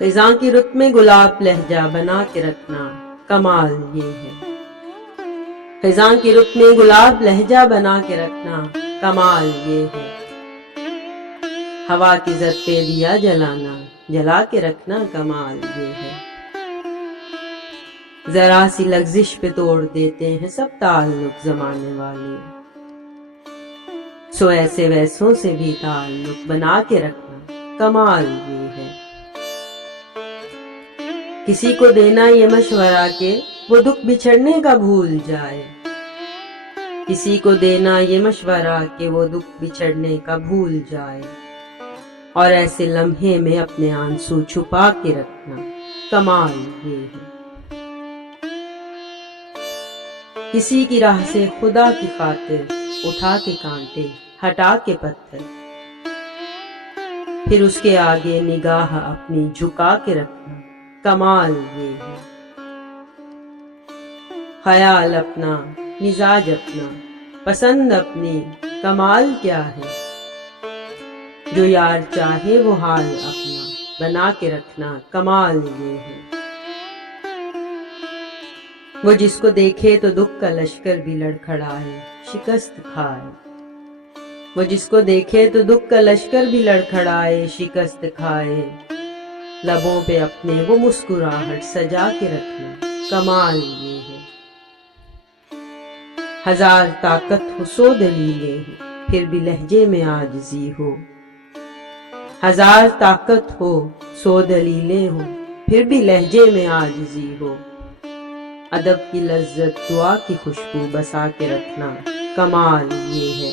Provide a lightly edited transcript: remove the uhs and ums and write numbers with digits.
خزاں کی رت میں گلاب لہجہ بنا کے رکھنا کمال یہ ہے۔ خزاں کی رت میں گلاب لہجہ بنا کے رکھنا کمال یہ ہے۔ ہوا کی زد پہ دیا جلانا جلا کے رکھنا کمال یہ ہے۔ ذرا سی لغزش پہ توڑ دیتے ہیں سب تعلق زمانے والے، سو ایسے ویسوں سے بھی تعلق بنا کے رکھنا کمال یہ ہے۔ کسی کو دینا یہ مشورہ کہ وہ دکھ بچھڑنے کا بھول جائے، کسی کو دینا یہ مشورہ کہ وہ دکھ بچھڑنے کا بھول جائے، اور ایسے لمحے میں اپنے آنسو چھپا کے رکھنا کمال یہ ہے۔ کسی کی راہ سے خدا کی خاطر اٹھا کے کانٹے ہٹا کے پتھر، پھر اس کے آگے نگاہ اپنی جھکا کے رکھنا کمال یہ ہے۔ خیال اپنا، مزاج اپنا، پسند اپنی، کمال کیا ہے؟ جو یار چاہے وہ حال اپنا بنا کے رکھنا کمال یہ ہے۔ وہ جس کو دیکھے تو دکھ کا لشکر بھی لڑکھڑائے شکست کھائے، وہ جس کو دیکھے تو دکھ کا لشکر بھی لڑکھڑائے شکست کھائے، لبوں پہ اپنے وہ مسکراہٹ سجا کے رکھنا کمال یہ ہے۔ ہزار طاقت ہو سو دلیلیں ہو پھر بھی لہجے میں عاجزی ہو، ہزار طاقت ہو سو دلیلیں ہو پھر بھی لہجے میں عاجزی ہو، ادب کی لذت دعا کی خوشبو بسا کے رکھنا کمال یہ ہے۔